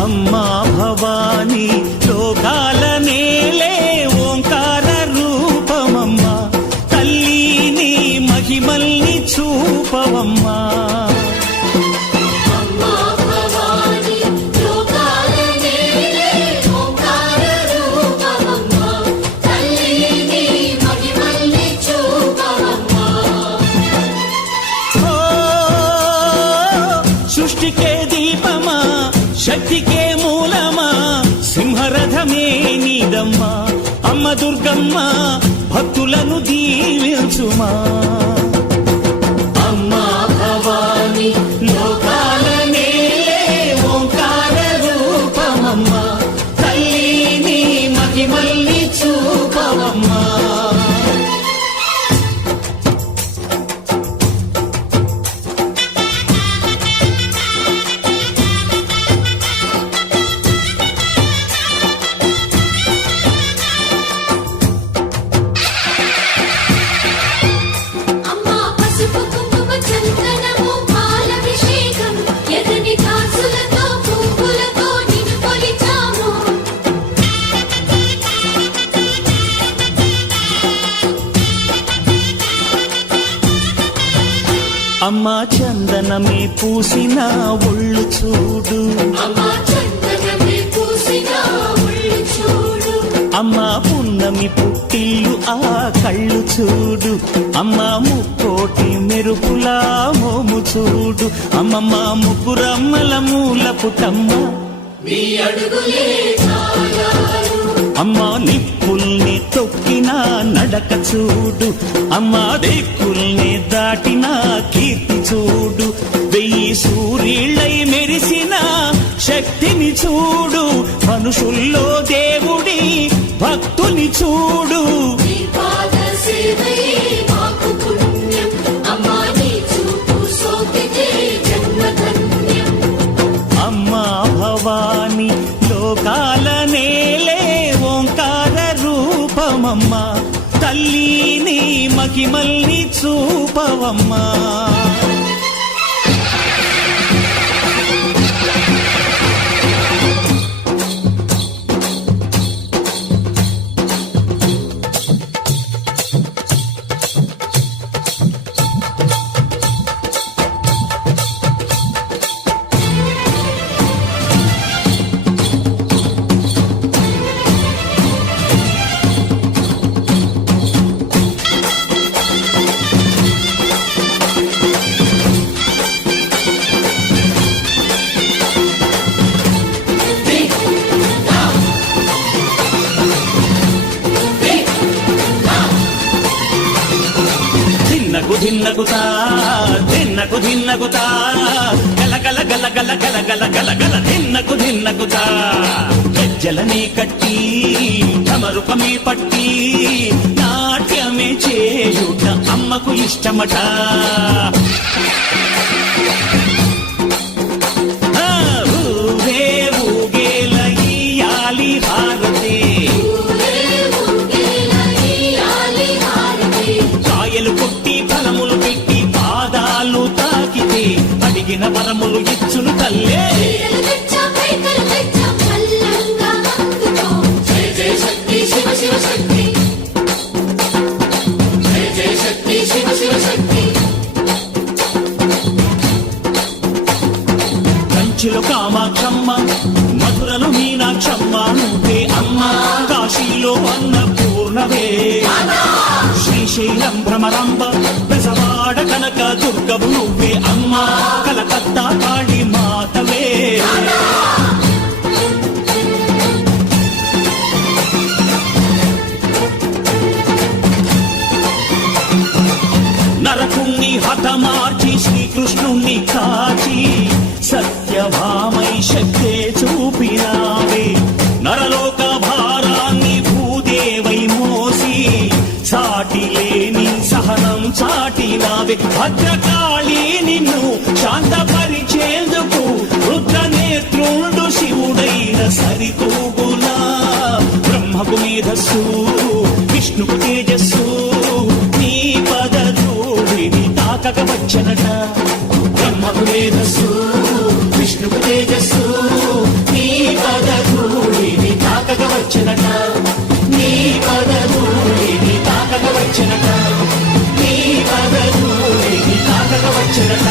అమ్మా భవానీ లోకాల నేలే ఓంకార రూపమమ్మా తల్లి నీ మహిమల్ని చూపవమ్మా సృష్టికే దీపమా శక్తికే మూలమా సింహరథమే నీదమ్మా అమ్మ దుర్గమ్మ భక్తులను దీవించుమా అమ్మా భవానీ లోకాల నేలే ఓంకార రూపమమ్మా తల్లి నీ మహిమల్ని చూపవమ్మా అమ్మా చందనమే పూసిన ఒళ్ళు చూడు అమ్మా పున్నమి పుట్టిల్లు ఆ కళ్ళు చూడు అమ్మా ముక్కోటి మెరుపులా మోము చూడు అమ్మమ్మ ముగ్గురమ్మల మూల పుటమ్మ అమ్మా నిప్పుల్ని తొక్కిన నడక చూడు అమ్మా దిక్కుల్ని దాటిన కీర్తి చూడు వెయ్యి సూర్యుళ్ళై మెరిసిన శక్తిని చూడు మనుషుల్లో దేవుడి భక్తుని చూడు అమ్మా భవానీ లోకాల నేలే ఓంకార రూపమమ్మా తల్లి నీ మహిమల్ని చూపవమ్మా ధిన్నగుతా ధిన్నకు ధిన్నగుతా గల గల గల గల గల గల గల గల ధిన్నగుతా గజ్జలనే కట్టి తమరుపమే పట్టి నాట్యమే చేయుట అమ్మకు ఇష్టమట ఊరే ఊగేల ఇయ్యాలి హారతి కాయలు కొట్టి ఫలములు పెట్టి పాదాలు తాకితే అడిగిన వరములు ఇచ్చును తల్లే కంచిలో కామాక్షమ్మ మధురలో మీనాక్షమ్మ నువ్వే అమ్మ కాశీలో అన్నపూర్ణవే శ్రీశైలం భ్రమరంబ బెజవాడ కనక దుర్గవు నువ్వే అమ్మ కలకత్తా కాళీ మాతవే నరకుణ్ణి హతమార్చి శ్రీకృష్ణుణ్ణి కాచి సత్యభామై శక్తే చూపినావే నరలోక భారాన్ని భూదేవై మోసి సాటి లేని సహనం చాటినావే భద్రకాళి నిన్ను శాంతపరిచేందుకు రుద్రనేత్రుండు శివుడైన సరితూగునా మేధస్సు విష్ణుకు తేజస్సు నీ పదధూళిని తాకక వచ్చనట బ్రహ్మకు మేధస్సు విష్ణుకు తేజస్సు నీ పదధూళిని తాకక వచ్చనట నీ పదధూళిని తాకక వచ్చనట నీ పదధూళిని తాకక వచ్చనట